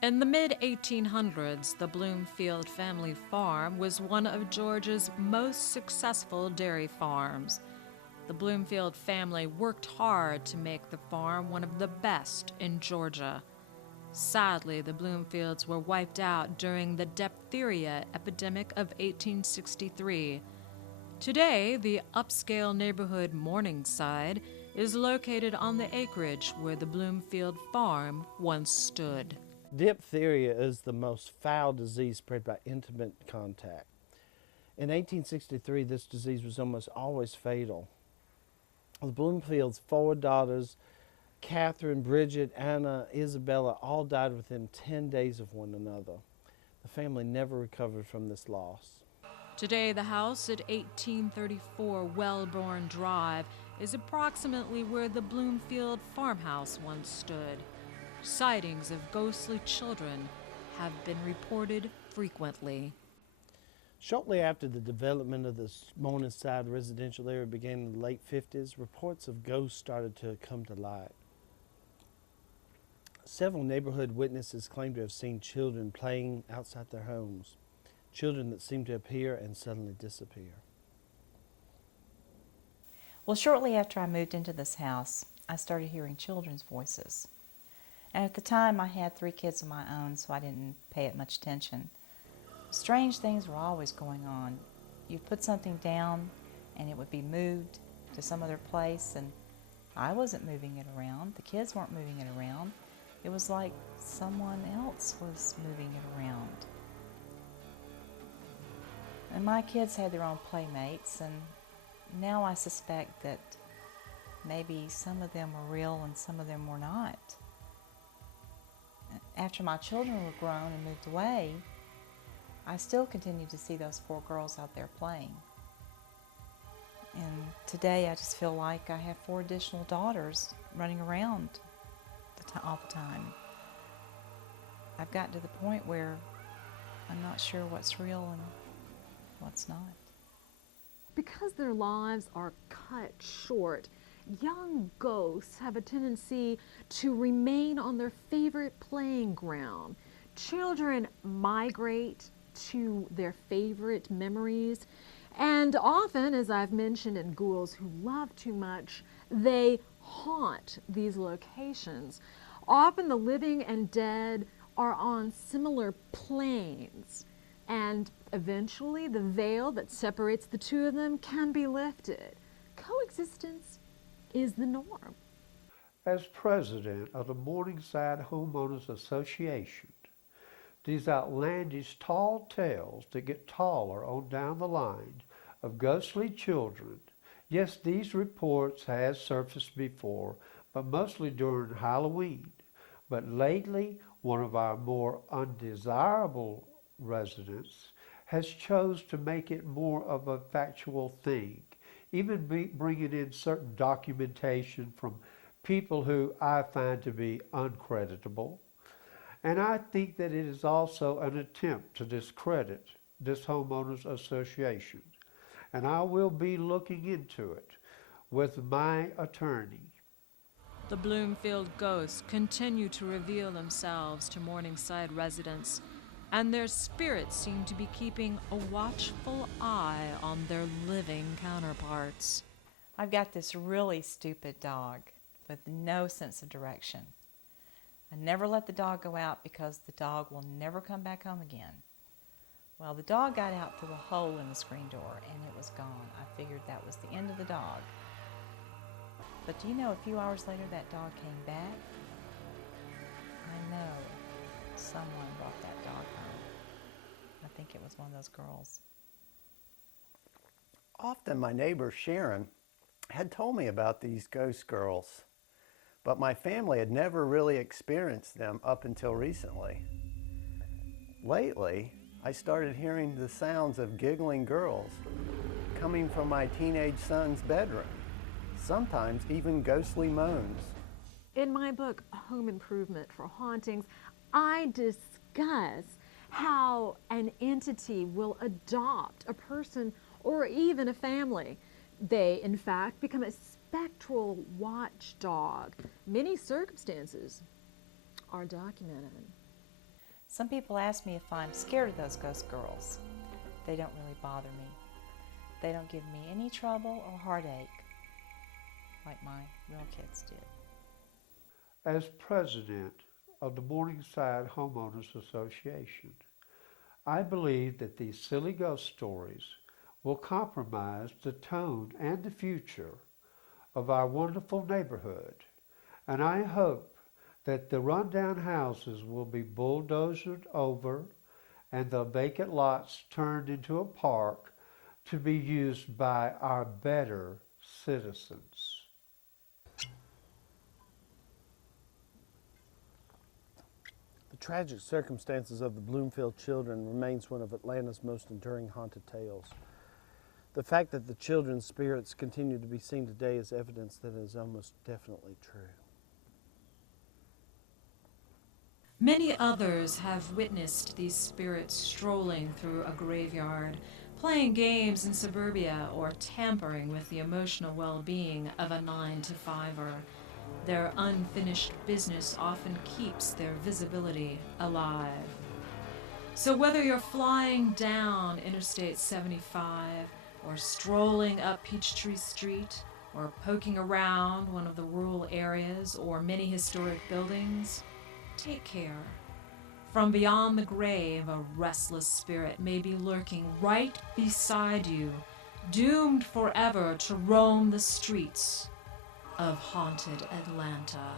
In the mid-1800s, the Bloomfield family farm was one of Georgia's most successful dairy farms. The Bloomfield family worked hard to make the farm one of the best in Georgia. Sadly, the Bloomfields were wiped out during the diphtheria epidemic of 1863. Today, the upscale neighborhood Morningside is located on the acreage where the Bloomfield farm once stood. Diphtheria is the most foul disease spread by intimate contact. In 1863, this disease was almost always fatal. The Bloomfield's four daughters, Catherine, Bridget, Anna, Isabella, all died within 10 days of one another. The family never recovered from this loss. Today, the house at 1834 Wellborn Drive is approximately where the Bloomfield farmhouse once stood. Sightings of ghostly children have been reported frequently. Shortly after the development of the Morningside residential area began in the late 50s, reports of ghosts started to come to light. Several neighborhood witnesses claimed to have seen children playing outside their homes, children that seemed to appear and suddenly disappear. Well, shortly after I moved into this house, I started hearing children's voices. And at the time, I had 3 kids of my own, so I didn't pay it much attention. Strange things were always going on. You'd put something down, and it would be moved to some other place, and I wasn't moving it around. The kids weren't moving it around. It was like someone else was moving it around. And my kids had their own playmates, and now I suspect that maybe some of them were real and some of them were not. After my children were grown and moved away, I still continue to see those 4 girls out there playing. And today I just feel like I have 4 additional daughters running around all the time. I've gotten to the point where I'm not sure what's real and what's not. Because their lives are cut short, young ghosts have a tendency to remain on their favorite playing ground. Children migrate to their favorite memories, and often, as I've mentioned in Ghouls Who Love Too Much, they haunt these locations. Often the living and dead are on similar planes, and eventually the veil that separates the two of them can be lifted. Coexistence is the norm. As president of the Morningside Homeowners Association, these outlandish tall tales that get taller on down the line of ghostly children, yes, these reports have surfaced before, but mostly during Halloween. But lately, one of our more undesirable residents has chose to make it more of a factual thing, even bringing in certain documentation from people who I find to be uncreditable. And I think that it is also an attempt to discredit this homeowners association. And I will be looking into it with my attorney. The Bloomfield ghosts continue to reveal themselves to Morningside residents, and their spirits seem to be keeping a watchful eye on their living counterparts. I've got this really stupid dog with no sense of direction. I never let the dog go out because the dog will never come back home again. Well, the dog got out through a hole in the screen door and it was gone. I figured that was the end of the dog. But do you know, a few hours later that dog came back? I know someone brought that dog home. I think it was one of those girls. Often my neighbor Sharon had told me about these ghost girls, but my family had never really experienced them up until recently. Lately, I started hearing the sounds of giggling girls coming from my teenage son's bedroom, sometimes even ghostly moans. In my book, Home Improvement for Hauntings, I discuss how an entity will adopt a person or even a family. They, in fact, become a spectral watchdog. Many circumstances are documented. Some people ask me if I'm scared of those ghost girls. They don't really bother me. They don't give me any trouble or heartache like my real kids did. As president of the Morningside Homeowners Association, I believe that these silly ghost stories will compromise the tone and the future of our wonderful neighborhood. And I hope that the rundown houses will be bulldozered over and the vacant lots turned into a park to be used by our better citizens. The tragic circumstances of the Bloomfield children remains one of Atlanta's most enduring haunted tales. The fact that the children's spirits continue to be seen today is evidence that it is almost definitely true. Many others have witnessed these spirits strolling through a graveyard, playing games in suburbia, or tampering with the emotional well-being of a 9-to-5er. Their unfinished business often keeps their visibility alive. So whether you're flying down Interstate 75, or strolling up Peachtree Street, or poking around one of the rural areas or many historic buildings, take care. From beyond the grave, a restless spirit may be lurking right beside you, doomed forever to roam the streets of haunted Atlanta.